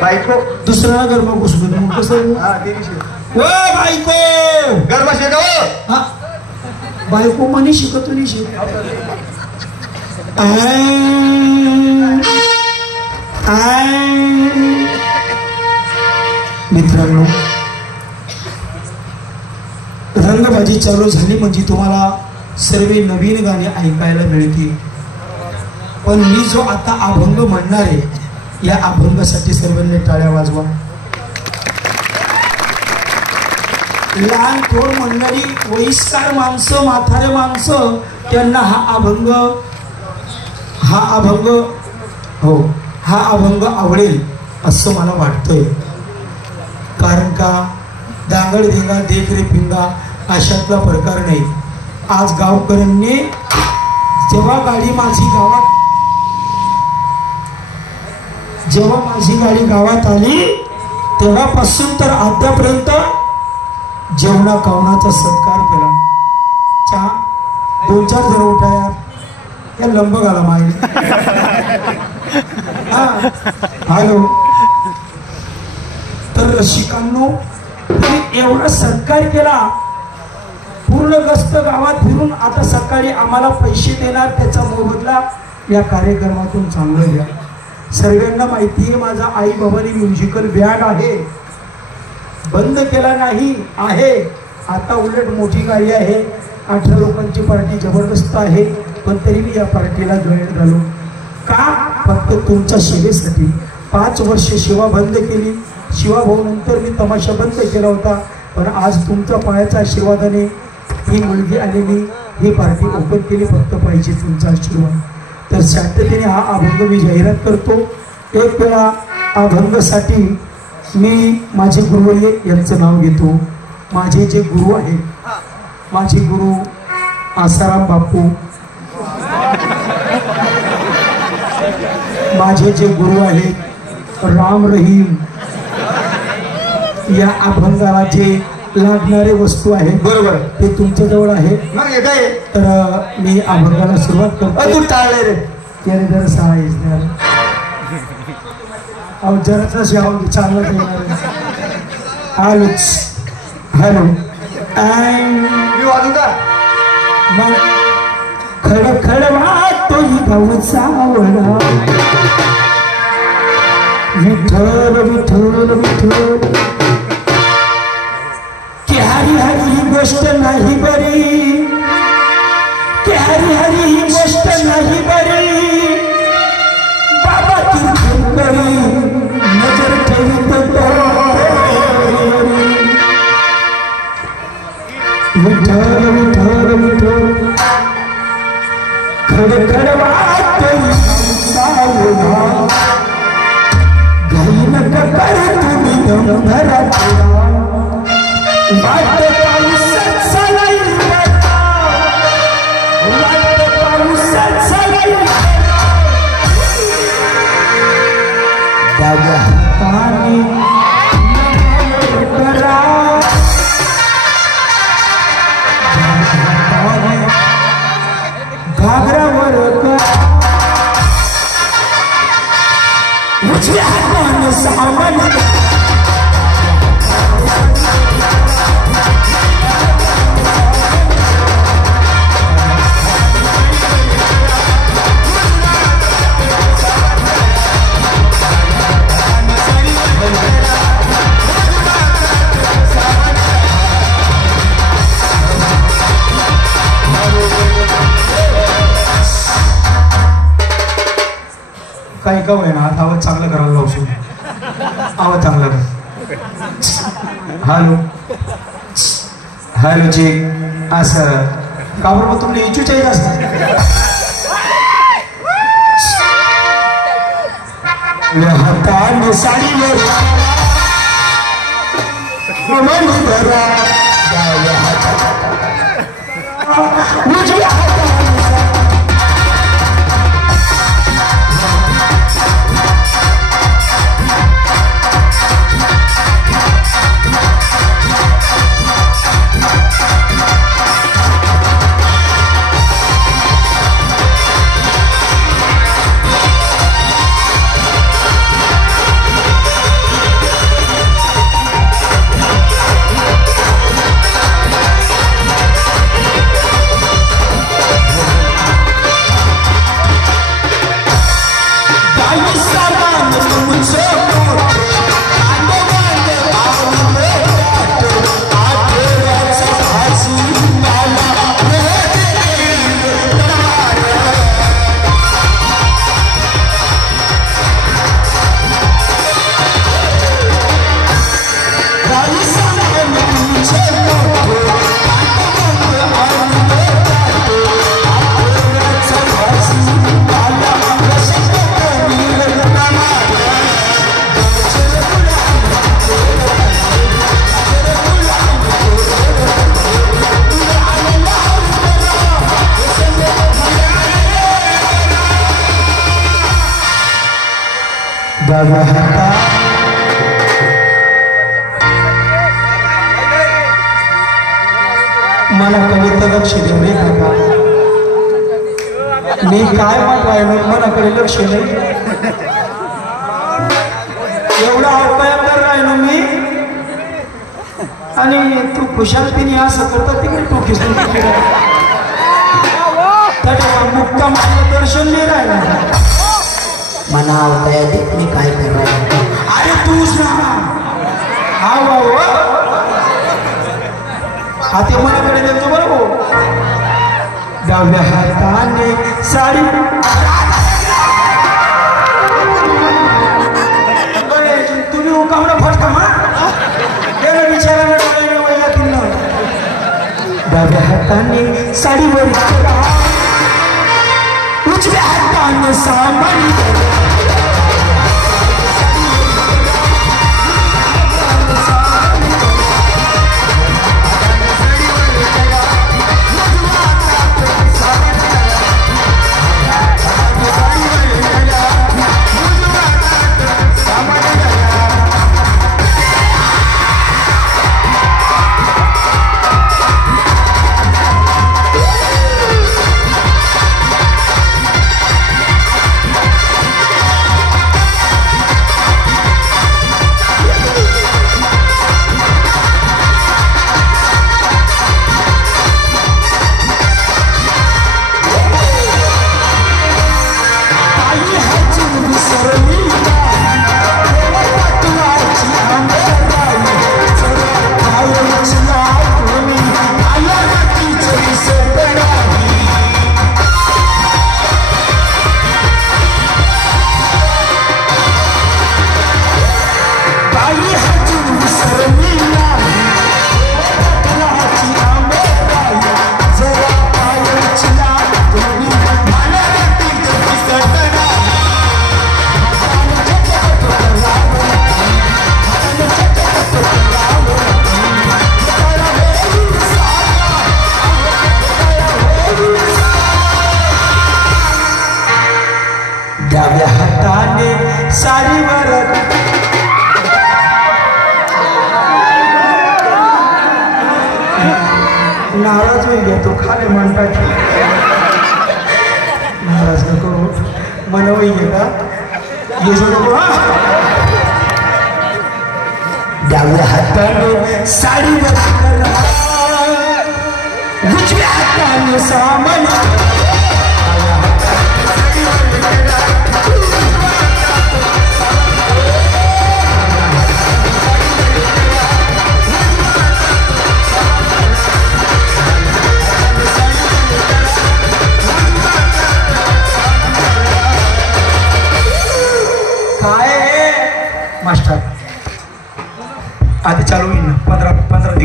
बायको दुसऱ्याला गरमा घुसलं कसं बायको गरमा शेका हा बायको म्हणे शिकतो नाही शिक मित्रांनो रंगबाजी चालू झाली म्हणजे तुम्हाला सर्व नवीन गाणी ऐकायला मिळतील पण मी जो आता अभंग म्हणणार आहे या अभंगासाठी सर्वांनी टाळ्या वाजवा लहान थोर मंडळी वयस्कर माणसं म्हातारे माणसं त्यांना हा अभंग हा अभंग आवडेल असं मला वाटतंय कारण का दांगड धिंगा देख रे पिंगा अशातला प्रकार नाही आज गावकऱ्यांनी जेव्हा माझी गाडी गावात आली तेव्हापासून तर आतापर्यंत जेवणा कावणाचा सत्कार केला चहा 2-4 जण उठा यार या लंब घाला मागे हॅलो तर रसिकांनो एवढा सत्कार केला पूर्ण गस्त गावात फिरून आता सकाळी आम्हाला पैसे देणार त्याचा मोबदला या कार्यक्रमातून चांगलं घ्या सर्वांना माहिती आहे माझा आई बाबांनी म्युझिकल बँड आहे बंद केला नाही आहे आता उलट मोठी गाडी आहे 18 लोकांची पार्टी जबरदस्त आहे पण तरी मी या पार्टीला जॉईन झालो का फक्त तुमच्या सेवेसाठी 5 वर्ष सेवा बंद केली शिवाभाऊ नंतर मी तमाशा बंद केला होता पण आज तुमच्या पायाच्या आशीर्वादाने ही मुलगी आलेली ही पार्टी ओपन केली फक्त पाहिजे तुमचा आशीर्वाद तर शांततेने हा अभंग मी जाहिरात करतो एक वेळा अभंगासाठी मी माझे गुरुवर्य यांचं नाव घेतो माझे जे गुरु आहेत माझे गुरु आसाराम बापू माझे जे गुरु आहेत राम रहीम या अभंगाला जे लागणारे वस्तू आहेत बरोबर ते तुमच्या जवळ आहे तर मी अभंगाला सुरुवात करतो तू टाळले रे त्याने जरा सहा अहो जराचा शाव चांगला हॅलो मी वाजू का मग खडखडवा तोही गावचा वडा विठ्ठल विठ्ठल विठ्ठल की हरी हरी ही गोष्ट नाही बरी की हरी हरी ही गोष्ट नाही बरी बाबा तीर्थंकरी नजर ठेवीत विठ्ठल विठ्ठल विठ्ठल खडखडवा तोही सावधा घाई नका कर तुम्ही दमधरा वाट पाऊसात सलाई वाट पाऊसात सलाई डाव्या हाताने करा घागरावर उजव्या हाताने सामान काही का होईना आता आवाज चांगला करायला लावतो आवाज चांगला कर हॅलो हॅलो जी असं का बरोबर तुमने इच्छूच आहे असतं हाताने साडीवर डाव्या हातात मला कविता लक्ष देऊ रे काका. मी काय म्हणतोय मनाकडे लक्ष नाही. एवढा उपाय कर राहिलो मी आणि तू खुशालतीने असं करता तिकडे टोकीस मुक्काम दर्शन नाही राहिला. मना होता मी काय करायला. अरे तूच ना हा बाबा हा ते मनाकडे देतो बरोबर. डाव्या हाताने साडी तुम्ही उकामला फटका मा विचारायला डोळ्याने वळला तिला. डाव्या हाताने साडीवर उजव्या हाताने सामान डाव्या हाताने साडीवर नाराज होईल घ्या तो खाली म्हणतात. नाराज नको मन होईल का येऊ नको. डाव्या हाताने साडीवर उजव्या हाताने सामान मास्टर आधी चालू होईल ना 15